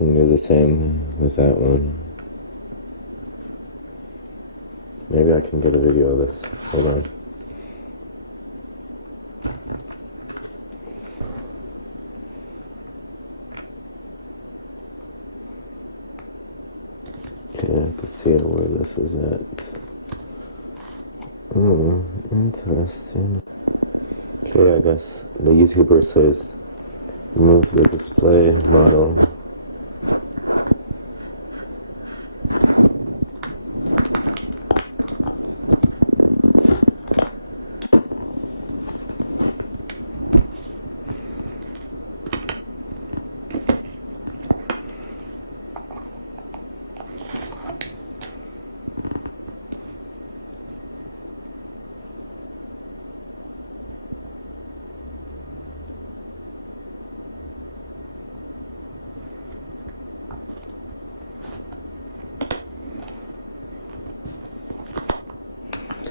I'm gonna do the same with that one. Maybe I can get a video of this. Hold on. Okay, I can see where this is at. Oh, interesting. Okay, I guess the YouTuber says remove the display model.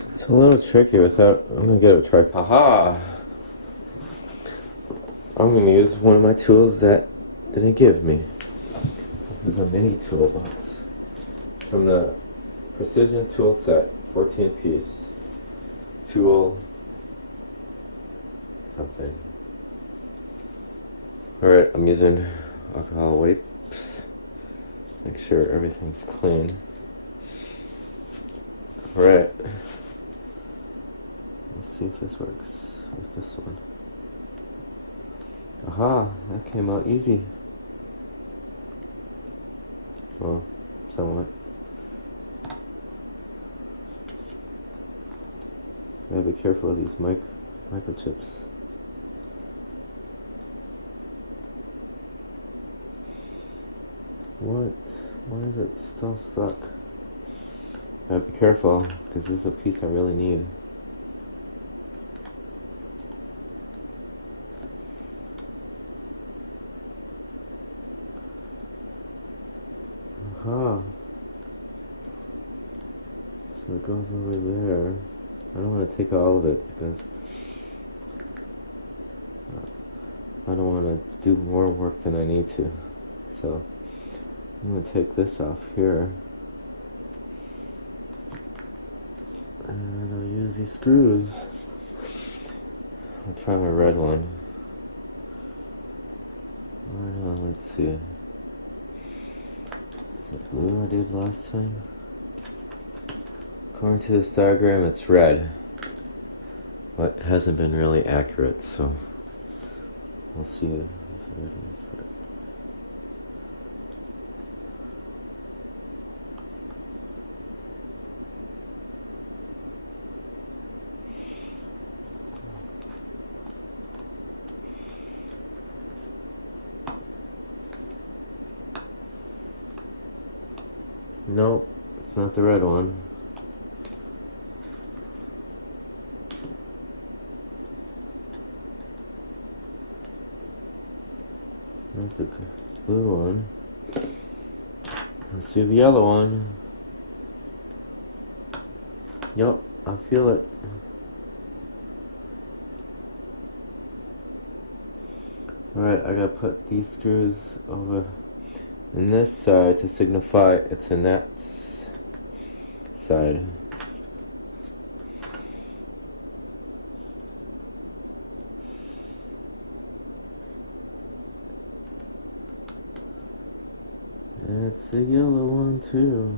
It's a little tricky without. I'm gonna get a tripod. Haha! I'm gonna use one of my tools that didn't give me. This is a mini toolbox from the Precision Tool Set 14 piece tool something. Alright, I'm using alcohol wipes. Make sure everything's clean. Alright. Let's see if this works with this one. Aha, that came out easy. Well, somewhat. Gotta be careful with these microchips. What? Why is it still stuck? Gotta be careful, because this is a piece I really need. Aha. So it goes over there. I don't want to take all of it because I don't want to do more work than I need to. So I'm going to take this off here. And I'll use these screws. I'll try my red one. Let's see. Is it blue I did last time? According to this diagram, it's red. But it hasn't been really accurate, so we'll see if the red one's right. Nope, it's not the red one. Not the blue one. Let's see the yellow one. Yup, I feel it. Alright, I gotta put these screws over in this side to signify it's in that side. And it's a yellow one too.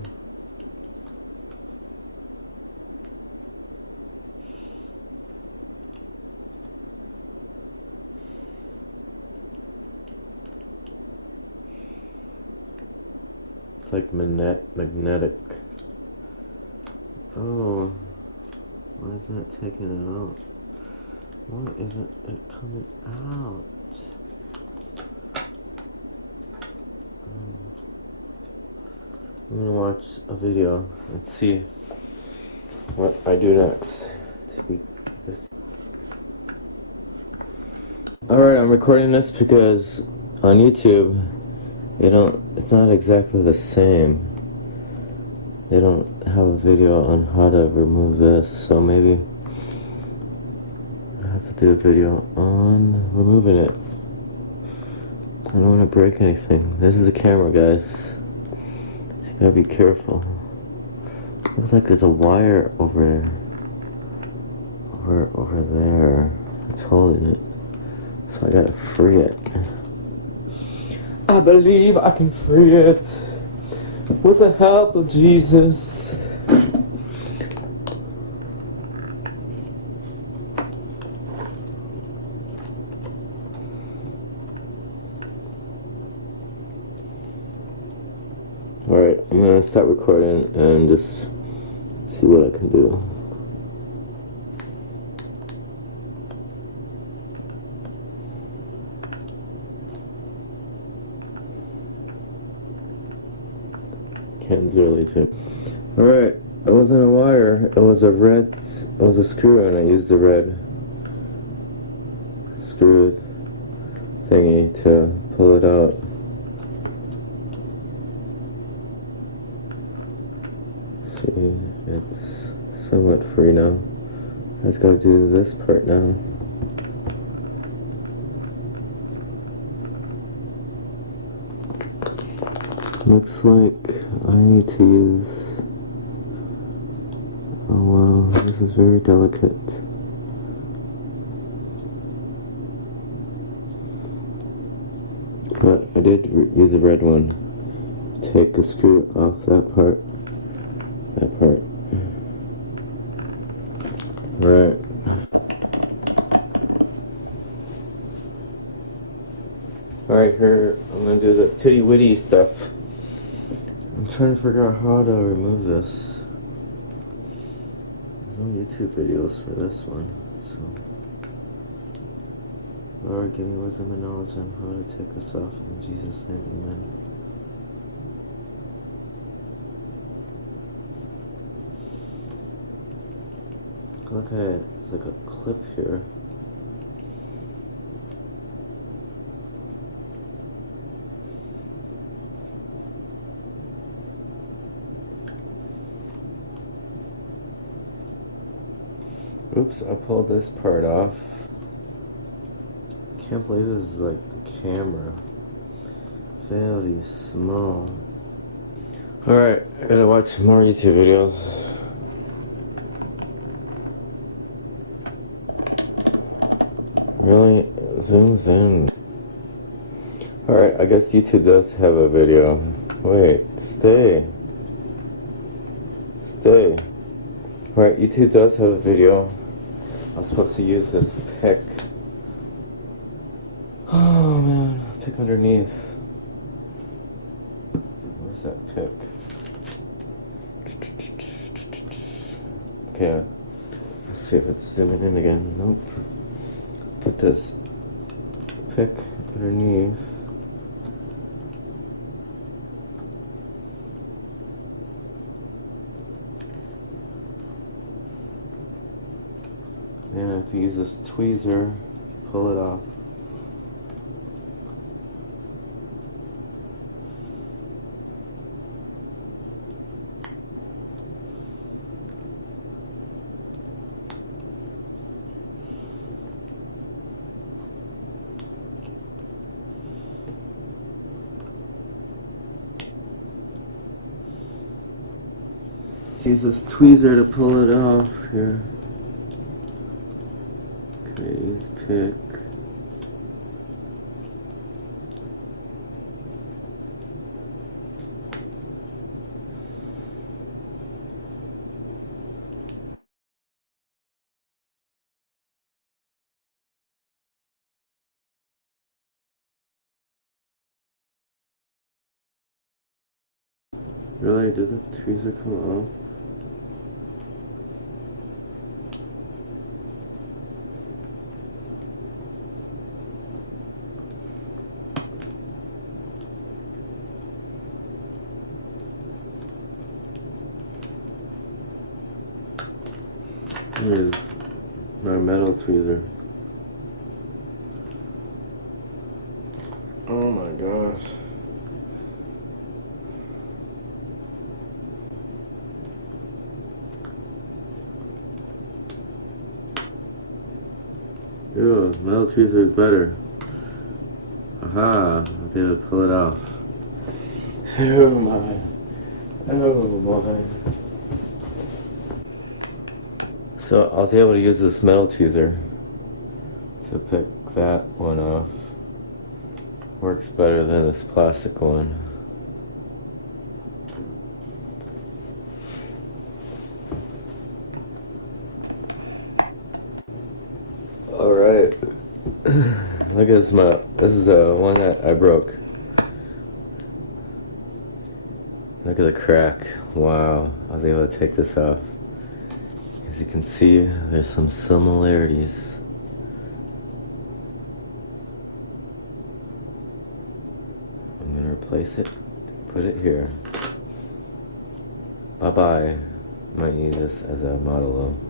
It's like magnetic. Oh, why is that taking it out? Why isn't it coming out? I'm gonna watch a video and see what I do next. Tweak this. Alright, I'm recording this because on YouTube it's not exactly the same. They don't have a video on how to remove this, so maybe I have to do a video on removing it. I don't want to break anything. This is a camera, guys. So you gotta be careful. Looks like there's a wire over there. It's holding it. So I gotta free it. I believe I can free it with the help of Jesus. Alright, I'm gonna start recording and just see what I can do. Can't really zoom. Alright, it wasn't a wire, it was a screw, and I used the red screw thingy to pull it out. See, it's somewhat free now. I just gotta do this part now. Looks like I need to use... Oh wow, this is very delicate. But I did use a red one. Take a screw off that part. That part. Right. Alright, here I'm gonna do the titty witty stuff. I'm trying to figure out how to remove this. There's no YouTube videos for this one, so. Lord, give me wisdom and knowledge on how to take this off. In Jesus' name, amen. Okay, there's like a clip here. Oops, I pulled this part off. Can't believe this is like the camera. Very small. Alright, I gotta watch more YouTube videos. Really zooms in. Alright, I guess YouTube does have a video. Wait, stay. Stay. Alright, YouTube does have a video. I'm supposed to use this pick. Oh man, pick underneath. Where's that pick? Okay, let's see if it's zooming in again. Nope. Put this pick underneath. And I have to use this tweezer to pull it off. Let's use this tweezer to pull it off here. Okay, use pick. Really? Did the tweezer come off? Here's my metal tweezer. Oh my gosh. Yeah, metal tweezer is better. Aha, I was able to pull it off. Oh my. Oh my. So I was able to use this metal tweezer to pick that one off. Works better than this plastic one. Alright. Look at this map. This is the one that I broke. Look at the crack. Wow. I was able to take this off. As you can see, there's some similarities. I'm gonna replace it. Put it here. Bye-bye. Might need this as a model though.